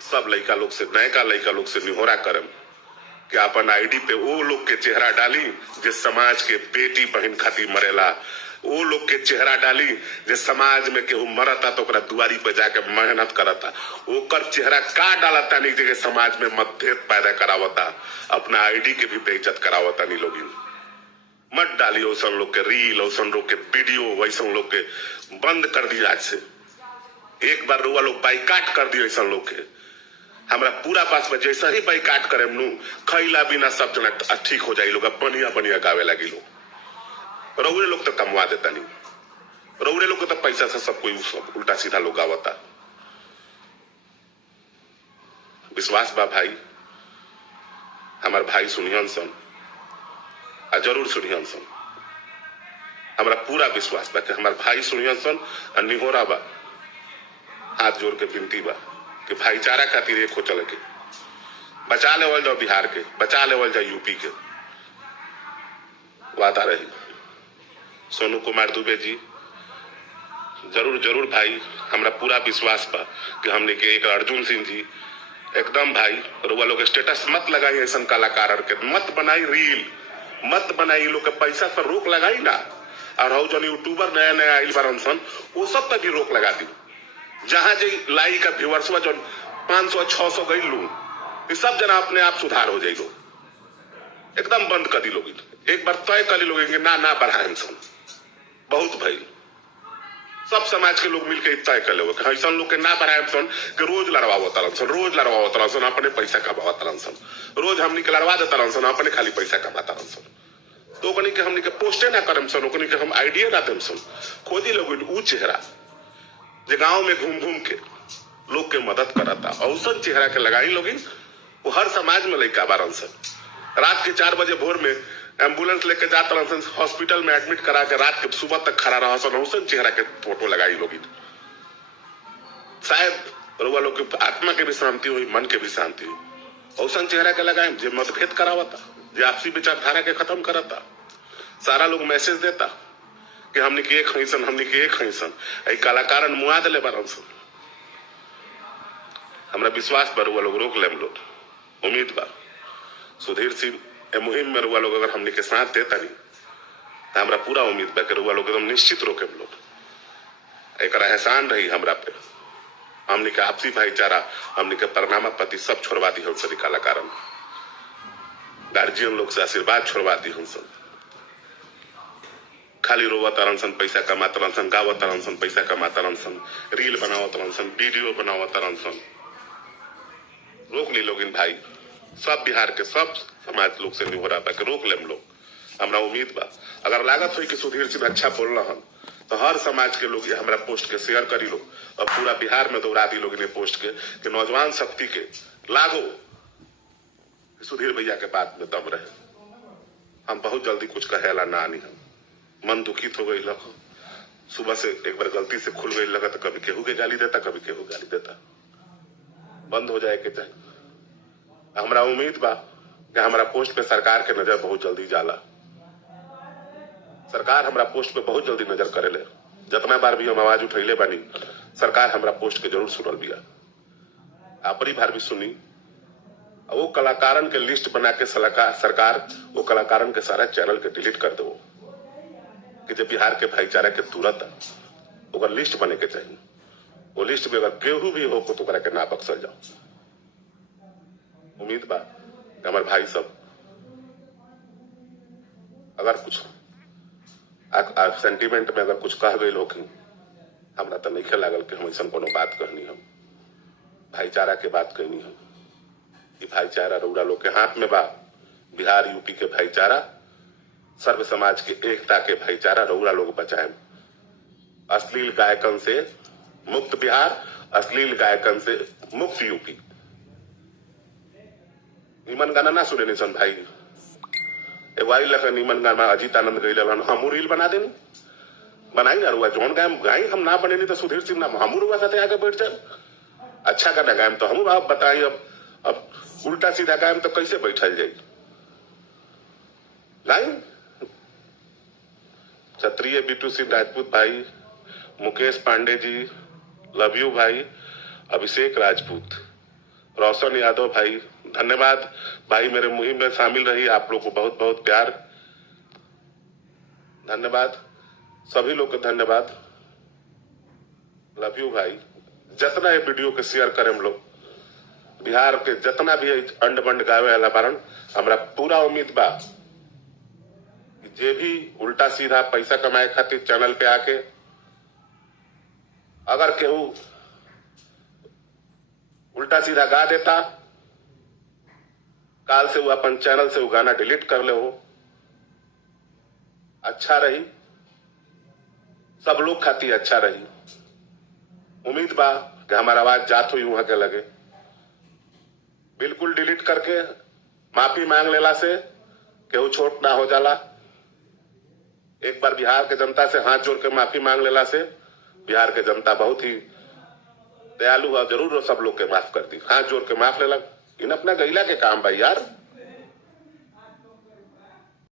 सब लड़का लोग से, नयका लड़का लोग से निहोरा करम कि अपन आईडी पे वो लोग के चेहरा डाली जो समाज के बेटी बहन खातिर मरेला, वो लोग के चेहरा डाली जो समाज में केहू मरता तो दुआरी पे जाके मेहनत करता, ओकर चेहरा का डालता नहीं जगह समाज में मतभेद पैदा करावता, अपना आईडी के भी बेइज्जत करावता नहीं। लोग मत डाली वैसन लोग के रील, वैसन लोग के वीडियो, वैसन लोग के बंद कर दिया। आज से एक बार रुआ लोग बाइकाट कर दिया ऐसा लोग के। हमारा पूरा पास में जैसा ही बाइकाट करे नू खैला बिना सब जना ठीक हो जाए, लोग बढ़िया बढ़िया गावे लगी लोग। रउरे लोग तो कमवा देता नहीं, रउरे लोग तो पैसा से सब कोई उल्टा सीधा लोग गावता। विश्वास बा भाई, हमारे भाई सुनियन सन, जरूर सुनियन सन। हमारा पूरा विश्वास बा कि हमारे भाई सुनियन सन और निहोरा बा, हाथ जोड़ के विनती बा कि भाईचारा खातिर एक हो चल के बचा लेवल जाओ बिहार के, बचा लेवल जाओ यूपी के। वादा रही सोनू कुमार दुबे जी, जरूर जरूर भाई, हमरा पूरा विश्वास बा कि हमने के एक अर्जुन सिंह जी एकदम भाई, रुआ लोग स्टेटस मत लगाई ऐसा कलाकार के, मत बनाई रील, मत बनाई लोग के पैसा पर रोक लगाई ना। और हो जो यूट्यूबर नया नया आइल बारन सन वो सब तक भी रोक लगा दी। जहां जे लाई का व्यूअर्स जो 500-600 गई लू, ये सब जना अपने आप सुधार हो जाए। लोग एकदम बंद कर दी, लोग एक बार तय कर ली लोग ना बढ़ाए सन। बहुत भाई सब समाज के लोग मिलकर तय कर ले ऐसा लोग के ना बढ़ाए सन कि रोज लड़वाओ तरन सन, रोज लड़वाओ तरन सन, अपने पैसा कमाओ तरन सन, रोज हमनी के लड़वा देता सन, अपने खाली पैसा कमाता सन। तो ओकनी के हमनी के पोस्टे ना करम सन, ओकनी के हम आइडिया ना देम सन। खोदी लोग ऊ चेहरा जो गांव में घूम घूम के लोग के मदद करता, औसन चेहरा के लगाई लोग वो हर समाज में लड़का बारन सन। रात के 4 बजे भोर में एम्बुलेंस लेके जाता रहन, हॉस्पिटल में एडमिट करा के रात के सुबह तक खड़ा रहा सन, औसन चेहरा के फोटो लगाई लोग। शायद रुआ लोग के आत्मा के भी शांति हुई, मन के भी शांति हुई। औसन चेहरा के लगाए जो मतभेद करावता, जो आपसी विचारधारा के खत्म करता। सारा लोग मैसेज देता कि हमने के एक हैसन, हमने के एक हैसन, ऐ कलाकारन मुआ दिले बारन सन। हमरा विश्वास पर रुआ लोग रोक लेम लोग, उम्मीद बा सुधीर सिंह मुहिम में रुआ लोग अगर हमने के साथ देता नहीं तो हमरा पूरा उम्मीद बा कि रुआ लोग एकदम निश्चित रोके लोग। एक एहसान रही हमरा पे, हमने के आपसी भाईचारा, हमने के परनामा पति सब छोड़वा दी हम सभी कलाकारन, गार्जियन लोग से आशीर्वाद छोड़वा दी हम सब। खाली रोवा तरन सन, पैसा कमा तरन सन, गावा तरन सन, पैसा कमा तरन सन, रील बनाओ तरन सन, वीडियो बनाओ तरन सन। रोक ली लोग भाई, सब बिहार के सब समाज लोग से निहोरा बा के रोक लेम लोग। हमरा उम्मीद बा अगर लागत हो कि सुधीर सिंह अच्छा बोल रहा तो हर समाज के लोग ये हमरा पोस्ट के शेयर करी लो और पूरा बिहार में दोहरा दी लोग ने पोस्ट के कि नौजवान शक्ति के लागो सुधीर भैया के बात में दम रहे। हम बहुत जल्दी कुछ कहेला ना आनी, हम मन दुखित हो गई लख, सुबह से एक बार गलती से खुल गई लगा तो कभी केहू के गाली देता, कभी केहू गाली देता, बंद हो जाए के चाहे। हमरा उम्मीद बा कि हमरा पोस्ट पे सरकार के नजर बहुत जल्दी जाला, सरकार हमरा पोस्ट पे बहुत जल्दी नजर करेले। जितना बार भी हम आवाज उठैले बानी सरकार हमरा पोस्ट के जरूर सुनल बिया, आपरी बार भी सुनी। वो कलाकारन के लिस्ट बना के सरकार वो कलाकारन के सारा चैनल के डिलीट कर दो कि जब बिहार के भाईचारा के तुरंत ओकर लिस्ट बने के चाहिए। वो लिस्ट में अगर केहू भी हो तो के ना बख्शल जाओ। उम्मीद बा कि हमारे भाई सब अगर कुछ सेंटीमेंट में अगर कुछ कह गई लोग, हमरा तो नहीं लागल कि हम ऐसा कोनो बात कहनी, हम भाईचारा के बात कहनी हम। ये भाईचारा रउरा लोग के हाथ में बा, बिहार यूपी के भाईचारा, सर्व समाज के एकता के भाईचारा रउरा लोग बचाए। अश्लील गायकन से मुक्त बिहार, अश्लील गायकन से मुक्त यूपी। नीमन गाना ना सुने निशन भाई, नीमन गाना अजीत आनंद गई हम रील बना देनी, बनाई ना रुआ जौन गाय हम ना बने तो सुधीर सिंह ना हम रुआ साथे आगे बैठ जाए। अच्छा गाना गायम तो हम आप बताइए, अब उल्टा सीधा गायम तो कैसे बैठल जाए। लाइन क्षत्रिय बिट्टू सिंह राजपूत भाई, मुकेश पांडे जी लव यू भाई, अभिषेक राजपूत रोशन यादव भाई धन्यवाद भाई, मेरे मुहिम में शामिल रही, आप लोग को बहुत बहुत प्यार, धन्यवाद सभी लोग को धन्यवाद, लव यू भाई। जितना ये वीडियो के शेयर करें हम लोग, बिहार के जितना भी अंड बंड गावे वाला बारन, हमरा पूरा उम्मीद बा कि जे भी उल्टा सीधा पैसा कमाए खातिर चैनल पे आके अगर केहू उल्टा सीधा गा देता, काल से वो अपन चैनल से वो गाना डिलीट कर ले, हो अच्छा रही, सब लोग खाती अच्छा रही। उम्मीद बा कि हमारा आवाज जात हुई वहां के लगे, बिल्कुल डिलीट करके माफी मांग लेला से केहू छोट ना हो जाला। एक बार बिहार के जनता से हाथ जोड़ के माफी मांग लेला से बिहार के जनता बहुत ही दयालु है, जरूर सब लोग के माफ कर दी, हाथ जोड़ के माफ लेला। इन अपना गैला के काम भाई यार।